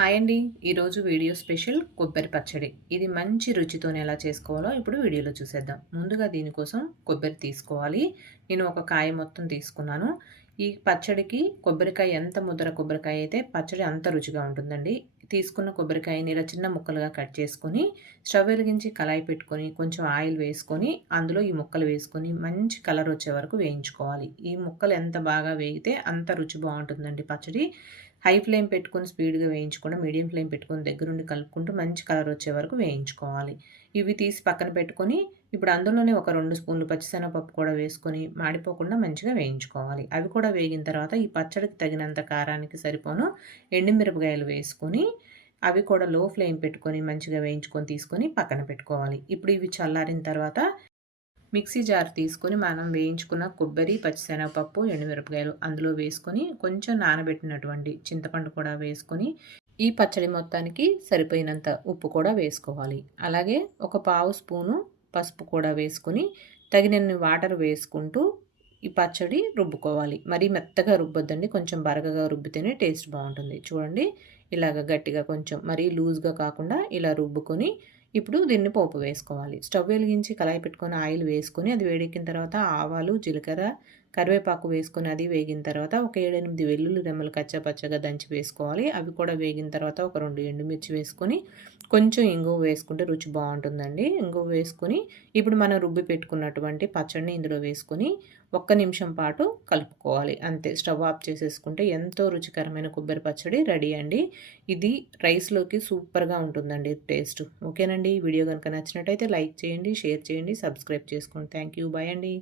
Hi అండి. ఈరోజు video special కొబ్బరి పచ్చడి. ఇది మంచి రుచితోని ఎలా చేసుకోవాలో ఇప్పుడు వీడియోలో చూసేద్దాం. ముందుగా దీనికోసం కొబ్బరి తీసుకోవాలి. నేను ఒక కాయ మొత్తం తీసుకున్నాను. ఈ పచ్చడికి కొబ్బరికాయ ఎంత ముద్దర కొబ్బరికాయ అయితే పచ్చడి అంత రుచిగా ఉంటుందండి. తీసుకున్న కొబ్బరికాయని ఇలా చిన్న ముక్కలుగా కట్ చేసుకొని స్టవ్ వెలిగించి కళాయి పెట్టుకొని కొంచెం ఆయిల్ వేసుకొని అందులో ఈ ముక్కలు వేసుకొని మంచి కలర్ వచ్చే వరకు వేయించుకోవాలి. ఈ ముక్కలు ఎంత బాగా వేగితే అంత రుచి బాగుంటుందండి పచ్చడి. హై ఫ్లేమ్ పెట్టుకొని స్పీడ్‌గా వేయించకుండా మీడియం ఫ్లేమ్ పెట్టుకొని దగ్గరుండి కలుపుకుంటూ మంచి కలర్ వచ్చే వరకు వేయించుకోవాలి. ఇవి తీసి పక్కన పెట్టుకొని ఇప్పుడు అందులోనే ఒక 2 స్పూన్లు పచ్చిశనగపప్పు కూడా వేసుకొని మాడిపోకుండా మంచిగా వేయించుకోవాలి. అవి కూడా వేగిన తర్వాత ఈ పచ్చడికి తగినంత కారానికి సరిపోను ఎండుమిరపకాయలు వేసుకొని అవి కూడా లో ఫ్లేమ్ పెట్టుకొని మంచిగా వేయించుకొని తీసుకొని పక్కన పెట్టుకోవాలి. ఇప్పుడు ఇవి చల్లారిన తర్వాత మిక్సీ జార్ తీసుకొని మనం వేయించుకున్న కొబ్బరి, పచ్చిశనగపప్పు, ఎండుమిరపకాయలు అందులో వేసుకొని కొంచెం నానబెట్టినటువంటి చింతపండు కూడా వేసుకొని ఈ పచ్చడి మొత్తానికి సరిపోయినంత ఉప్పు కూడా వేసుకోవాలి. అలాగే ఒక పావు స్పూను పసుపు కూడా వేసుకొని తగినన్ని వాటర్ వేసుకుంటూ ఈ పచ్చడి రుబ్బుకోవాలి. మరీ మెత్తగా రుబ్బొద్దండి. కొంచెం బరకగా రుబ్బితేనే టేస్ట్ బాగుంటుంది. చూడండి ఇలాగ గట్టిగా కొంచెం మరీ లూజ్గా కాకుండా ఇలా రుబ్బుకొని ఇప్పుడు దీన్ని పోపు వేసుకోవాలి. స్టవ్ వెలిగించి కళాయి పెట్టుకొని ఆయిల్ వేసుకొని అది వేడెక్కిన తర్వాత ఆవాలు, జీలకర్ర, కరివేపాకు వేసుకొని అది వేగిన తర్వాత ఒక 7, 8 వెల్లుల్లి రెమ్మలు కచ్చాపచ్చగా దంచి వేసుకోవాలి. అవి కూడా వేగిన తర్వాత ఒక 2 ఎండుమిర్చి వేసుకొని కొంచెం ఇంగువ వేసుకుంటే రుచి బాగుంటుందండి. ఇంగువ వేసుకొని ఇప్పుడు మనం రుబ్బి పెట్టుకున్నటువంటి పచ్చడిని ఇందులో వేసుకొని ఒక్క నిమిషం పాటు కలుపుకోవాలి. అంతే, స్టవ్ ఆఫ్ చేసేసుకుంటే ఎంతో రుచికరమైన కొబ్బరి పచ్చడి రెడీ అండి. ఇది రైస్‌లోకి సూపర్‌గా ఉంటుందండి టేస్ట్. ఓకేనండి. వీడియో గనుక నచ్చినట్టయితే లైక్ చేయండి, షేర్ చేయండి, సబ్స్క్రైబ్ చేసుకోండి. Thank you. బాయ్ అండి.